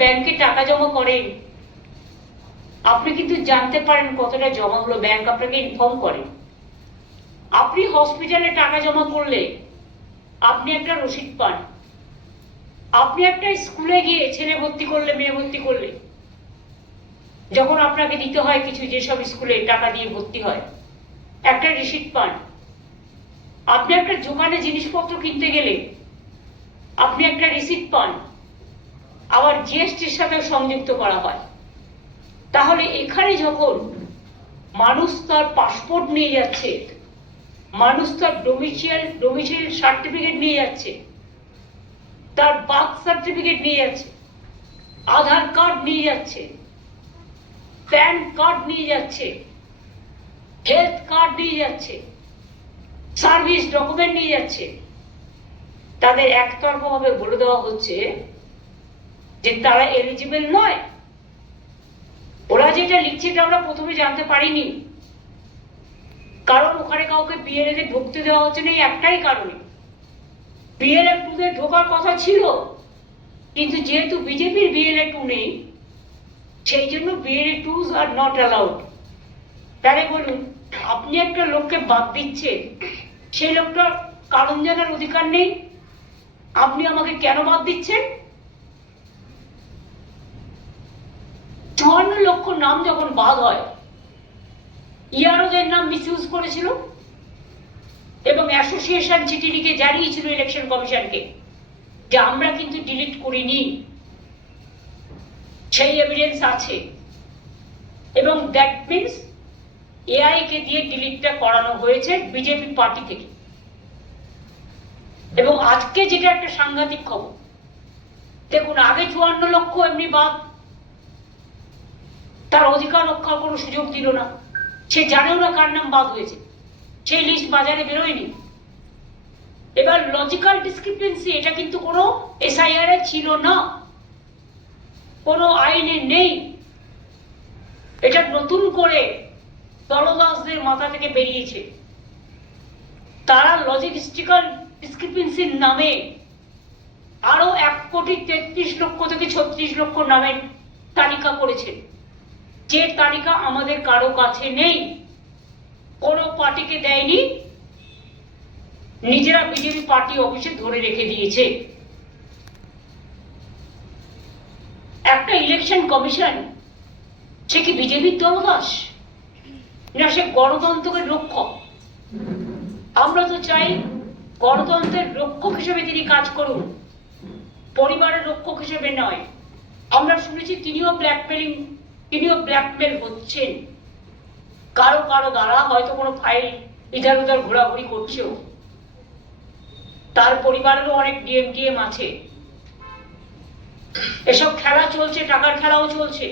ব্যাংকে টাকা জমা করেন, আপনি কিন্তু জানতে পারেন কতটা জমা হলো, ব্যাংক আপনাকে ইনফর্ম করে। আপনি হসপিটালে টাকা জমা করলে আপনি একটা রসিদ পান। আপনি একটা স্কুলে গিয়ে ছেলে ভর্তি করলে, মেয়ে ভর্তি করলে, যখন আপনাকে দিতে হয় কিছু, যেসব স্কুলে টাকা দিয়ে ভর্তি হয়, একটা রিসিট পান। আপনি একটা দোকানে জিনিসপত্র কিনতে গেলে আপনি একটা রিসিট পান, আবার জিএসটির সাথেও সংযুক্ত করা হয়। তাহলে এখানে যখন মানুষ তার পাসপোর্ট নিয়ে যাচ্ছে, মানুষ তার ডোমিসাইল সার্টিফিকেট নিয়ে যাচ্ছে, তার বার্থ সার্টিফিকেট নিয়ে যাচ্ছে, আধার কার্ড নিয়ে যাচ্ছে, প্যান কার্ড নিয়ে যাচ্ছে, হেলথ কার্ড নিয়ে যাচ্ছে, সার্ভিস ডকুমেন্ট নিয়ে যাচ্ছে, তাদের একতরফাভাবে বলে দেওয়া হচ্ছে যে তারা এলিজিবল নয়। ওরা যেটা লিখছে এটা আমরা প্রথমে জানতে পারিনি, কারণ ওখানে কাউকে বিএলএ ঢুকতে দেওয়া হচ্ছে না, একটাই কারণে। বিএলএ 2 ঢোকার কথা ছিল, কিন্তু যেহেতু বিজেপির বিএলএ 2 নেই, সেই জন্য BLA 2s are not allowed. তাহলে বলুন, আপনি একটা লোককে বাদ দিচ্ছেন, সেই লোকটার কারণ জানার অধিকার নেই, আপনি আমাকে কেন বাদ দিচ্ছেন? 54 লক্ষ নাম যখন বাদ হয়, ইয়ারোদের নাম মিসইউজ করেছিল এবং অ্যাসোসিয়েশন চিঠি লিখে জানিয়েছিল ইলেকশন কমিশনকে যে আমরা কিন্তু ডিলিট করিনি, সেই এভিডেন্স আছে, এবং দ্যাট মিনস এআই কে দিয়ে ডিলিটটা করানো হয়েছে বিজেপি পার্টি থেকে। এবং আজকে যেটা একটা সাংঘাতিক খবর, দেখুন, আগে 54 লক্ষ এমনি বাদ, তার অধিকার রক্ষার কোনো সুযোগ দিল না, সে জানেও না কার নাম বাদ হয়েছে, সেই লিস্ট বাজারে বেরোয়নি। এবার লজিক্যাল ডিসক্রিপেন্সি, এটা কিন্তু কোনো এসআইআর ছিল না, কোনো আইনে নেই, এটা নতুন করে দলদাসদের মাথা থেকে বেরিয়েছে। তারা লজিস্টিক্যাল ডিসক্রিপেন্সির নামে আরো 1,33 লক্ষ থেকে 36 লক্ষ নামের তালিকা করেছে, যে তালিকা আমাদের কারো কাছে নেই, কোনো পার্টিকে দেয়নি, নিজেরা বিজেপি পার্টি অফিসে ধরে রেখে দিয়েছে। একটা ইলেকশন কমিশন, সে কি বিজেপির দলদাস, না সে গণতন্ত্রের রক্ষক? আমরা তো চাই গণতন্ত্রের রক্ষক হিসেবে তিনি কাজ করুন, পরিবারের রক্ষক হিসেবে নয়। আমরা শুনেছি তিনিও ব্ল্যাকমেল হচ্ছেন কারো কারো দ্বারা, হয়তো কোনো ফাইল ইধার উধার ঘোরাঘুরি করছেও, তার পরিবারেরও অনেক ডিএম আছে। এসব খেলা চলছে, টাকার খেলাও চলছে।